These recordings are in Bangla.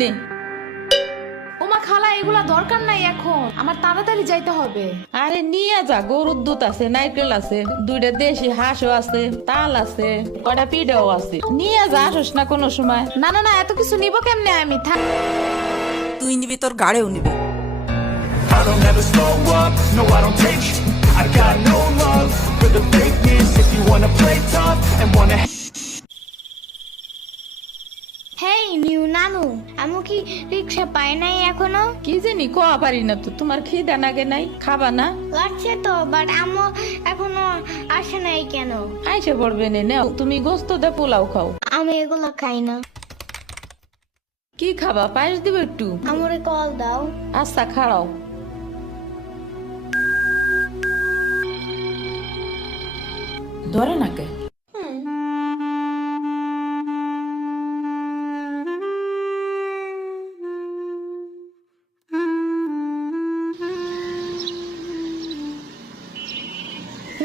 নে। ওমা খালা এগুলা দরকার নাই এখন, আমার তাড়াতাড়ি যাইতে হবে। আরে নিয়ে যা, গরুর দুধ আছে, নারকেল আছে, 2টা দেশি হাঁসও আছে, তাল আছে, কয়টা পিঠাও আছে। নিয়ে যা, আসস না কোনো সময়। না না না, এত কিছু নিব কেমনে আমি? থাক। তুই নিবি, তোর গাড়েও নিবি। I don't ever slow up, no I don't take sh- I got no love for the fakeness. If you wanna play tough and wanna hey new নানু, আমি কি রিক্সা পাই নাই এখনো? কি জানি কোয়া পারি না তো। তোমার খিদা নাগে নাই? খাবা না? লাগছে তো, বাট আমু এখনো আসে নাই কেন? আইসে পড়বে নে। নাও, তুমি গোস্ত দে পোলাও খাও। আমি এগুলো খাই না। কি খাবা? পায়েস দিব একটু? আমরে কল দাও। আচ্ছা, খাড়াও। ধরে নাকে।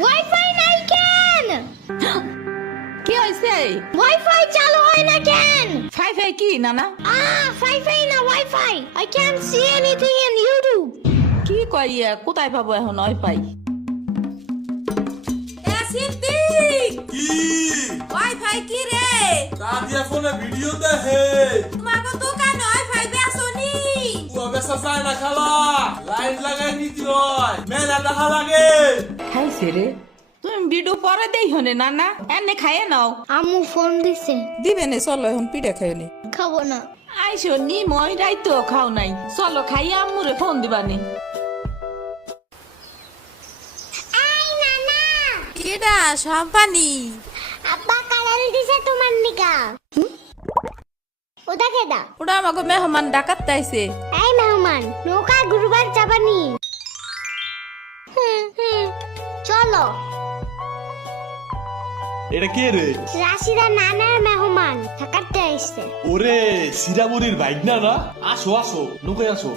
ওয়াইফাই নাই কেন? কি হয়েছে? ওয়াইফাই চালু হয় না কেন? ফাই ফাই কি নানা? ওয়াইফাই না, wifi. I can't see anything in YouTube. কি কইয়া কোথায় পাবো এখন ওয়াইফাই? ওয়াইফাই কি রে? দাদিয়া ফোনে ভিডিও দেখে। তোমাকে দোকান ওয়াইফাই বেসনি? ও বেসা যায় না খালা, লাইট লাগাই নিতে হয়, মেলা দেখা লাগে। খাইছে রে। তুমি ভিডিও পরে দেই হনে নানা, এনে খাইয়ে নাও। আমু ফোন দিছে। দিবে নে, চলো এখন পিঠা খাই নি। খাবো না। আইসো নি, মই রাইতো খাও নাই। চলো খাইয়া আম্মুরে ফোন দিবানি। এই নানা, কেডা সম্পানি? আব্বা কালার দিছে তোমার নিকা। ওটা কেডা? ওটা আমাকে মেহমান ডাকাত তাইছে। এই মেহমান, নৌকা ঘুরবার যাবানি? চলো। এটা কে রে? রাশিদা নানার মেহমান থাকাতে আসছে। ওরে সিরাবুরির বাইক না না? আসো আসো, নুকে আসো।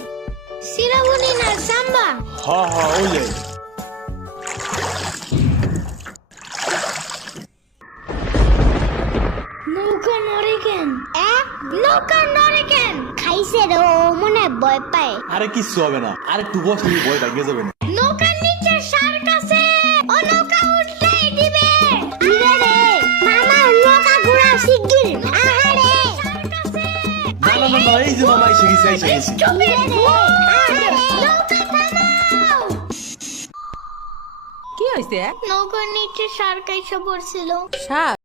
সিরাবুনি না, সাম্বা। হ্যাঁ হ্যাঁ, ওই যে। নৌকা নড়ে কেন? নৌকা নড়ে কেন? খাইছে রে, ও মনে হয় ভয় পায়। আরে কিচ্ছু হবে না, আর একটু বসলে ভয় ভাঙে যাবে না। নৌকার নিচে শার্ক আছে, ও নৌকা উঠতেই দিবে। ইরে রে, মামা নৌকা ঘোরা শিগগির। আহারে, শার্ক আছে। না না না না, এই যে মামা এসে গেছে, এসে গেছে। ইরে রে, আহারে, নৌকা থামাও। কি হয়েছে? নৌকার নিচে শার্ক এসে পড়ছিল। সাপ?